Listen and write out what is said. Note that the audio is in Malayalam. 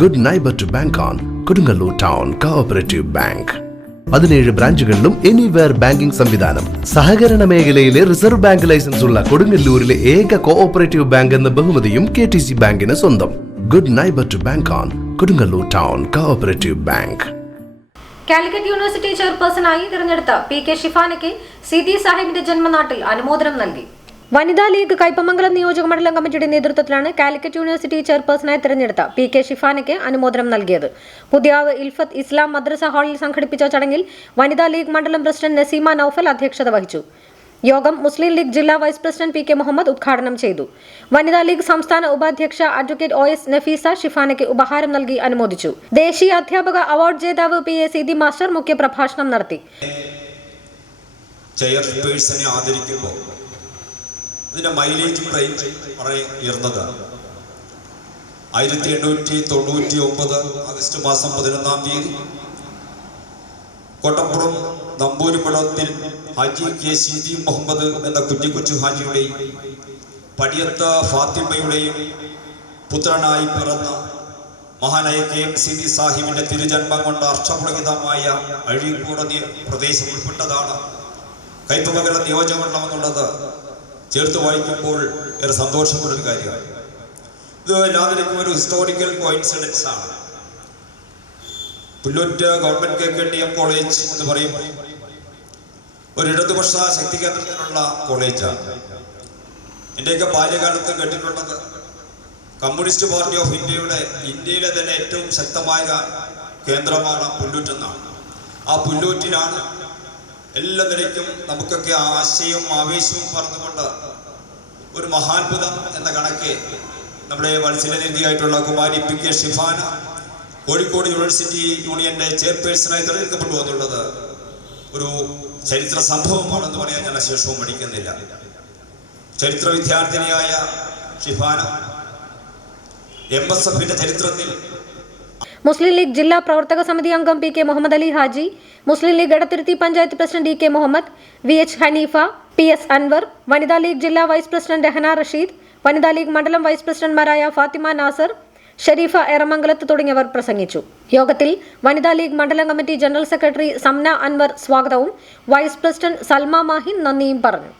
Good neighbour to bank on Kodungallur town cooperative bank പതിനേഴ് ബ്രാഞ്ചുകളിലും എനിവെയർ ബാങ്കിംഗ് സംവിധാനം. സഹകരണ മേഖലയിലെ റിസർവ് ബാങ്ക് ലൈസൻസ് ഉള്ള കൊടുങ്ങല്ലൂരിലെ ഏക കോഓപ്പറേറ്റീവ് ബാങ്ക് എന്ന ബഹുമതിയും കെ ടി സി ബാങ്കിന് സ്വന്തം. Good neighbour to bank on Kodungallur town cooperative bank Calicut university ചെയർപേഴ്സണായി തിരഞ്ഞെടുത്ത പി കെ ഷിഫാനയ്ക്ക് സിദി സാഹിബിന്റെ ജന്മനാട്ടിൽ അനുമോദനം നൽകി. വനിതാ ലീഗ് കൈപ്പമംഗലം നിയോജക മണ്ഡലം കമ്മിറ്റിയുടെ നേതൃത്വത്തിലാണ് കാലിക്കറ്റ് യൂണിവേഴ്സിറ്റി ചെയർപേഴ്സണായി തെരഞ്ഞെടുത്ത പി കെ ഷിഫാനയ്ക്ക് അനുമോദനം നൽകിയത്. പുതിയാവ് ഇൽഫത്ത് ഇസ്ലാം മദ്രസ ഹാളിൽ സംഘടിപ്പിച്ച ചടങ്ങിൽ വനിതാ ലീഗ് മണ്ഡലം പ്രസിഡന്റ് നസീമ നൌഫൽ അധ്യക്ഷത വഹിച്ചു. യോഗം മുസ്ലിം ലീഗ് ജില്ലാ vice president P K Muhammad ഉദ്ഘാടനം ചെയ്തു. വനിതാ ലീഗ് സംസ്ഥാന ഉപാധ്യക്ഷ അഡ്വക്കേറ്റ് ഒ എസ് നഫീസ ഷിഫാനയ്ക്ക് ഉപഹാരം നൽകി അനുമോദിച്ചു. ദേശീയ അധ്യാപക അവാർഡ് ജേതാവ് പി എ സിദി മാസ്റ്റർ മുഖ്യപ്രഭാഷണം നടത്തി. ഇതിന്റെ മൈലേജ് റേഞ്ച് വളരെ ഉയർന്നതാണ് ആയിരത്തി എണ്ണൂറ്റി തൊണ്ണൂറ്റി ഒമ്പത് ആഗസ്റ്റ് മാസം പതിനൊന്നാം തീയതി Kottappuram Namboorippuzhathil Haji K C G Muhammad എന്ന കുറ്റിക്കൊച്ചു ഹാജിയുടെയും പടിയത്ത ഫാത്തിമയുടെയും പുത്രനായി പിറന്ന മഹാനായ കെ എം സി ഡി സാഹിബിന്റെ തിരുജന്മം കൊണ്ട് അർഷപുളകിതമായ അഴീക്കോട് പ്രദേശം ഉൾപ്പെട്ടതാണ്. കൈപ്പമകല നിയോജകമണ്ഡലം എന്നുള്ളത് ചേർത്ത് വായിക്കുമ്പോൾ ഏറെ സന്തോഷമുള്ളൊരു കാര്യമാണ്. ഇത് എല്ലാത്തിലേക്കും ഒരു ഹിസ്റ്റോറിക്കൽ കോയിൻസിഡൻസ് ആണ്. Pullut government K K D M college എന്ന് പറയുമ്പോൾ ഒരു ഇടതുപക്ഷ ശക്തി കേന്ദ്രത്തിലുള്ള കോളേജാണ് എന്റെയൊക്കെ ബാല്യകാലത്ത് കേട്ടിട്ടുള്ളത് കമ്മ്യൂണിസ്റ്റ് പാർട്ടി ഓഫ് ഇന്ത്യയുടെ ഇന്ത്യയിലെ തന്നെ ഏറ്റവും ശക്തമായ കേന്ദ്രമാണ് പുല്ലൂറ്റ് എന്നാണ്. ആ പുല്ലൂറ്റിലാണ് എല്ലാ നിലയ്ക്കും നമുക്കൊക്കെ ആശയവും ആവേശവും പറഞ്ഞുകൊണ്ട് ഒരു മഹാത്ഭുതം എന്ന കണക്ക് നമ്മുടെ മത്സരനിധിയായിട്ടുള്ള Kumari P K Shifana Kozhikode university യൂണിയന്റെ ചെയർപേഴ്സണായി തെരഞ്ഞെടുക്കപ്പെട്ടു എന്നുള്ളത് ഒരു ചരിത്ര സംഭവമാണെന്ന് പറയാൻ ഞാൻ അശേഷവും മടിക്കുന്നില്ല. ചരിത്ര വിദ്യാർത്ഥിനിയായ ഷിഫാന എം എസ് എഫിന്റെ ചരിത്രത്തിൽ മുസ്ലിം ലീഗ് ജില്ലാ പ്രവർത്തക സമിതി അംഗം P K Muhammad Ali Haji Muslim League Edathiruthy panchayat president E K Muhammad V H Haneefa P S Anwar Vanitha League ജില്ലാ വൈസ് പ്രസിഡന്റ് രഹന റഷീദ് വനിതാ ലീഗ് മണ്ഡലം വൈസ് പ്രസിഡന്റ്മാരായ ഫാത്തിമ നാസർ ഷരീഫ എറമംഗലത്ത് തുടങ്ങിയവർ പ്രസംഗിച്ചു. യോഗത്തിൽ വനിതാ ലീഗ് മണ്ഡലം committee general secretary Samna Anwar സ്വാഗതവും വൈസ് പ്രസിഡന്റ് സൽമ മാഹിൻ നന്ദിയും പറഞ്ഞു.